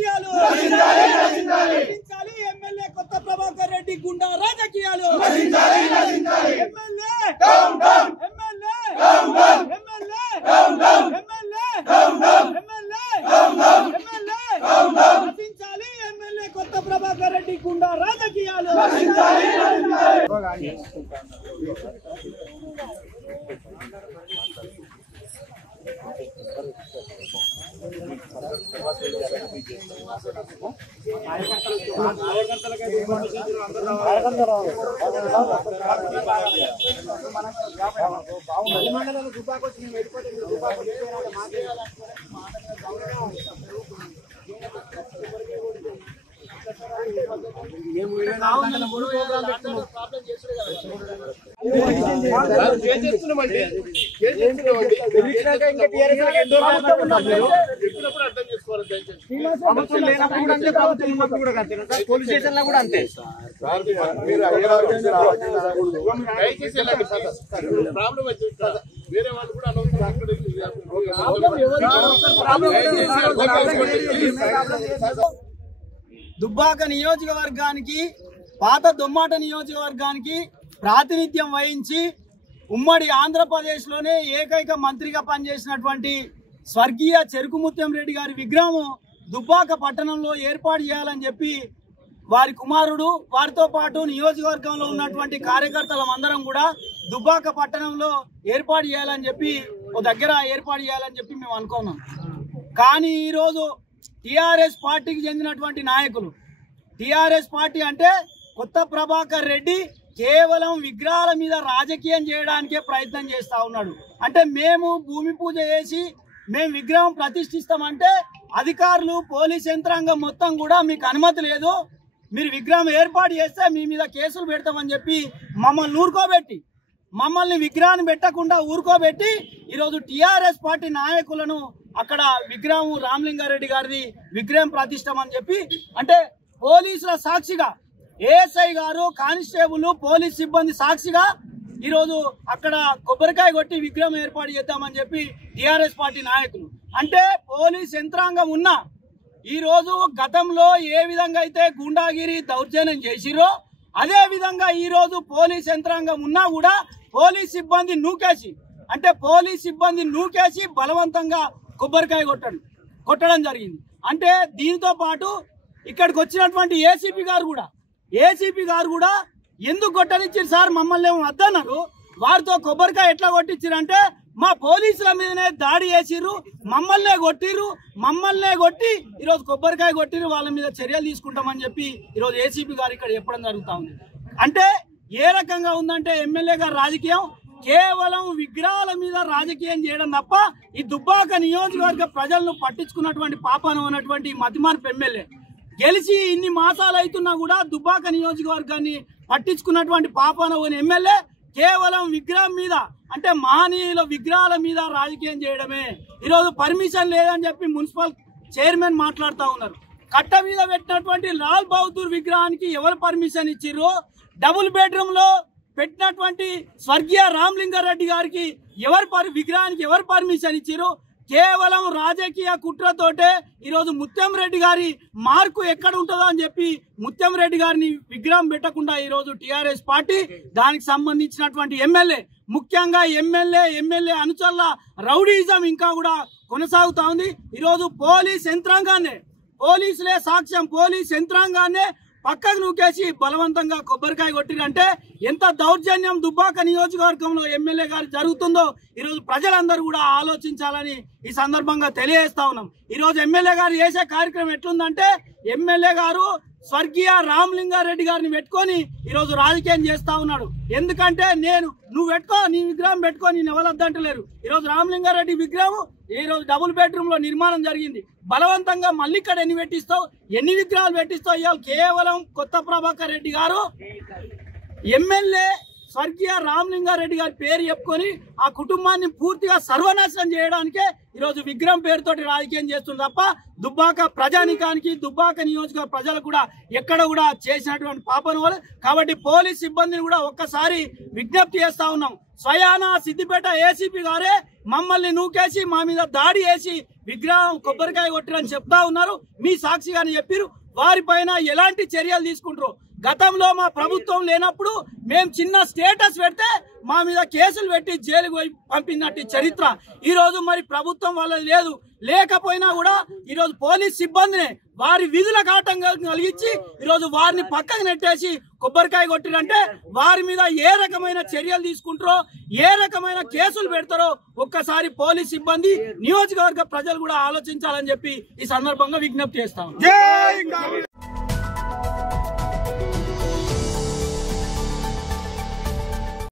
రాజకీయాలు ఎమ్మెల్యే కొత్త ప్రభాకర్ రెడ్డి గుండా రాజకీయాలు ఎమ్మెల్యే కొత్త ప్రభాకర్ రెడ్డి గుండా రాజకీయాలు పోలీస్ స్టేషన్ లో కూడా అంతే వేరే వాళ్ళు కూడా దుబ్బాక నియోజకవర్గానికి పాత దొమ్మాట నియోజకవర్గానికి ప్రాతినిధ్యం వహించి ఉమ్మడి ఆంధ్రప్రదేశ్ లోనే ఏకైక మంత్రిగా పనిచేసినటువంటి స్వర్గీయ చెరుకు ముత్యం రెడ్డి గారి విగ్రహం దుబ్బాక పట్టణంలో ఏర్పాటు చేయాలని చెప్పి వారి కుమారుడు వారితో పాటు నియోజకవర్గంలో ఉన్నటువంటి కార్యకర్తలం అందరం కూడా దుబ్బాక పట్టణంలో ఏర్పాటు చేయాలని చెప్పి ఓ దగ్గర ఏర్పాటు చేయాలని చెప్పి మేము అనుకున్నాం. కానీ ఈరోజు టిఆర్ఎస్ పార్టీకి చెందినటువంటి నాయకులు, టిఆర్ఎస్ పార్టీ అంటే కొత్త ప్రభాకర్ రెడ్డి కేవలం విగ్రహాల మీద రాజకీయం చేయడానికే ప్రయత్నం చేస్తా ఉన్నాడు. అంటే మేము భూమి పూజ చేసి మేము విగ్రహం ప్రతిష్ఠిస్తామంటే అధికారులు పోలీస్ యంత్రాంగం మొత్తం కూడా మీకు అనుమతి లేదు, మీరు విగ్రహం ఏర్పాటు చేస్తే మీ మీద కేసులు పెడతామని చెప్పి మమ్మల్ని విగ్రహాన్ని పెట్టకుండా ఊరుకోబెట్టి ఈరోజు టిఆర్ఎస్ పార్టీ నాయకులను అక్కడ విగ్రహం రామలింగారెడ్డి గారిది విగ్రహం ప్రతిష్టమని చెప్పి అంటే పోలీసుల సాక్షిగా ఏఎస్ఐ గారు కానిస్టేబుల్ పోలీస్ సిబ్బంది సాక్షిగా ఈరోజు అక్కడ కొబ్బరికాయ కొట్టి విగ్రహం ఏర్పాటు చేద్దామని చెప్పి టిఆర్ఎస్ పార్టీ నాయకులు. అంటే పోలీస్ యంత్రాంగం ఉన్నా ఈరోజు గతంలో ఏ విధంగా అయితే గుండాగిరి దౌర్జన్యం చేసిరో అదే విధంగా ఈరోజు పోలీస్ యంత్రాంగం ఉన్నా కూడా పోలీస్ సిబ్బంది నూకేసి బలవంతంగా కొబ్బరికాయ కొట్టడం జరిగింది. అంటే దీంతో పాటు ఇక్కడికి వచ్చినటువంటి ఏసీపీ గారు కూడా ఎందుకు కొట్టనిచ్చారు సార్ మమ్మల్ని ఏమో వద్దన్నారు, వారితో కొబ్బరికాయ ఎట్లా కొట్టించారంటే మా పోలీసుల మీదనే దాడి చేసిర్రు, మమ్మల్నే కొట్టి ఈరోజు కొబ్బరికాయ కొట్టిరు, వాళ్ళ మీద చర్యలు తీసుకుంటామని చెప్పి ఈరోజు ఏసీపీ గారు ఇక్కడ చెప్పడం జరుగుతూ ఉంది. అంటే ఏ రకంగా ఉందంటే ఎమ్మెల్యే గారు రాజకీయం కేవలం విగ్రహాల మీద రాజకీయం చేయడం తప్ప ఈ దుబ్బాక నియోజకవర్గ ప్రజలను పట్టించుకున్నటువంటి పాపను ఉన్నటువంటి మతిమార్పు ఎమ్మెల్యే గెలిచి ఇన్ని మాసాలు అవుతున్నా కూడా దుబ్బాక నియోజకవర్గాన్ని పట్టించుకున్నటువంటి పాపన ఎమ్మెల్యే కేవలం విగ్రహం మీద అంటే మహనీయుల విగ్రహాల మీద రాజకీయం చేయడమే. ఈరోజు పర్మిషన్ లేదని చెప్పి మున్సిపల్ చైర్మన్ మాట్లాడుతూ ఉన్నారు. కట్ట మీద పెట్టినటువంటి లాల్ బహదూర్ విగ్రహానికి ఎవరు పర్మిషన్ ఇచ్చిర్రు, డబుల్ బెడ్రూమ్ లో పెట్టినటువంటి స్వర్గీయ రామలింగారెడ్డి గారికి విగ్రహానికి ఎవరు పర్మిషన్ ఇచ్చిర్రు? కేవలం రాజకీయ కుట్రతోటే ఈరోజు ముత్యం రెడ్డి గారి మార్కు ఎక్కడ ఉంటుందో అని చెప్పి ముత్యం రెడ్డి గారిని విగ్రహం పెట్టకుండా ఈరోజు టిఆర్ఎస్ పార్టీ దానికి సంబంధించినటువంటి ముఖ్యంగా ఎమ్మెల్యే అనుచరుల రౌడీజం ఇంకా కూడా కొనసాగుతా ఉంది. ఈరోజు పోలీస్ యంత్రాంగాన్నే పక్కకు నూకేసి బలవంతంగా కొబ్బరికాయ కొట్టిరంటే ఎంత దౌర్జన్యం దుబ్బాక నియోజకవర్గంలో ఎమ్మెల్యే గారు జరుగుతుందో ఈరోజు ప్రజలందరూ కూడా ఆలోచించాలని ఈ సందర్భంగా తెలియజేస్తా ఉన్నాం. ఈరోజు ఎమ్మెల్యే గారు చేసే కార్యక్రమం ఎట్లుందంటే ఎమ్మెల్యే గారు స్వర్గీయ రామలింగారెడ్డి గారిని పెట్టుకొని ఈరోజు రాజకీయం చేస్తా ఉన్నాడు. ఎందుకంటే నువ్వు పెట్టుకో, నీ విగ్రహం పెట్టుకో, నేను ఎవరొద్దంటలేరు. ఈరోజు రామలింగారెడ్డి విగ్రహం ఈరోజు డబుల్ బెడ్రూమ్ లో నిర్మాణం జరిగింది. బలవంతంగా మళ్ళీ ఇక్కడ ఎన్ని విగ్రహాలు పెట్టిస్తావు? ఇవాళ కేవలం కొత్త ప్రభాకర్ రెడ్డి గారు ఎమ్మెల్యే స్వర్గీయ రామలింగారెడ్డి గారి పేరు చెప్పుకొని ఆ కుటుంబాన్ని పూర్తిగా సర్వనాశనం చేయడానికే ఈరోజు విగ్రహం పేరుతోటి రాజకీయం చేస్తుంది తప్ప దుబ్బాక ప్రజానికానికి దుబ్బాక నియోజక ప్రజలకు కూడా ఎక్కడ కూడా చేసినటువంటి పాపన వాళ్ళు. కాబట్టి పోలీస్ సిబ్బందిని కూడా ఒక్కసారి విజ్ఞప్తి చేస్తా ఉన్నాం. స్వయాన సిద్దిపేట ఏసీపీ గారే మమ్మల్ని నూకేసి మా మీద దాడి చేసి విగ్రహం కొబ్బరికాయ కొట్టిరని చెప్తా ఉన్నారు. మీ సాక్షిగానే చెప్పారు. వారిపైన ఎలాంటి చర్యలు తీసుకుంటారు? గతంలో మా ప్రభుత్వం లేనప్పుడు మేము చిన్న స్టేటస్ పెడితే మా మీద కేసులు పెట్టి జైలుకు పోయి పంపినట్టు చరిత్ర ఈ రోజు మరి ప్రభుత్వం వాళ్ళది లేదు. లేకపోయినా కూడా ఈరోజు పోలీస్ సిబ్బందిని వారి విధులకు ఆటంకం కలిగించి ఈరోజు వారిని పక్కకు నెట్టేసి కొబ్బరికాయ కొట్టిరంటే వారి మీద ఏ రకమైన చర్యలు తీసుకుంటారో, ఏ రకమైన కేసులు పెడతారో ఒక్కసారి పోలీస్ సిబ్బంది, నియోజకవర్గ ప్రజలు కూడా ఆలోచించాలని చెప్పి ఈ సందర్భంగా విజ్ఞప్తి చేస్తాం.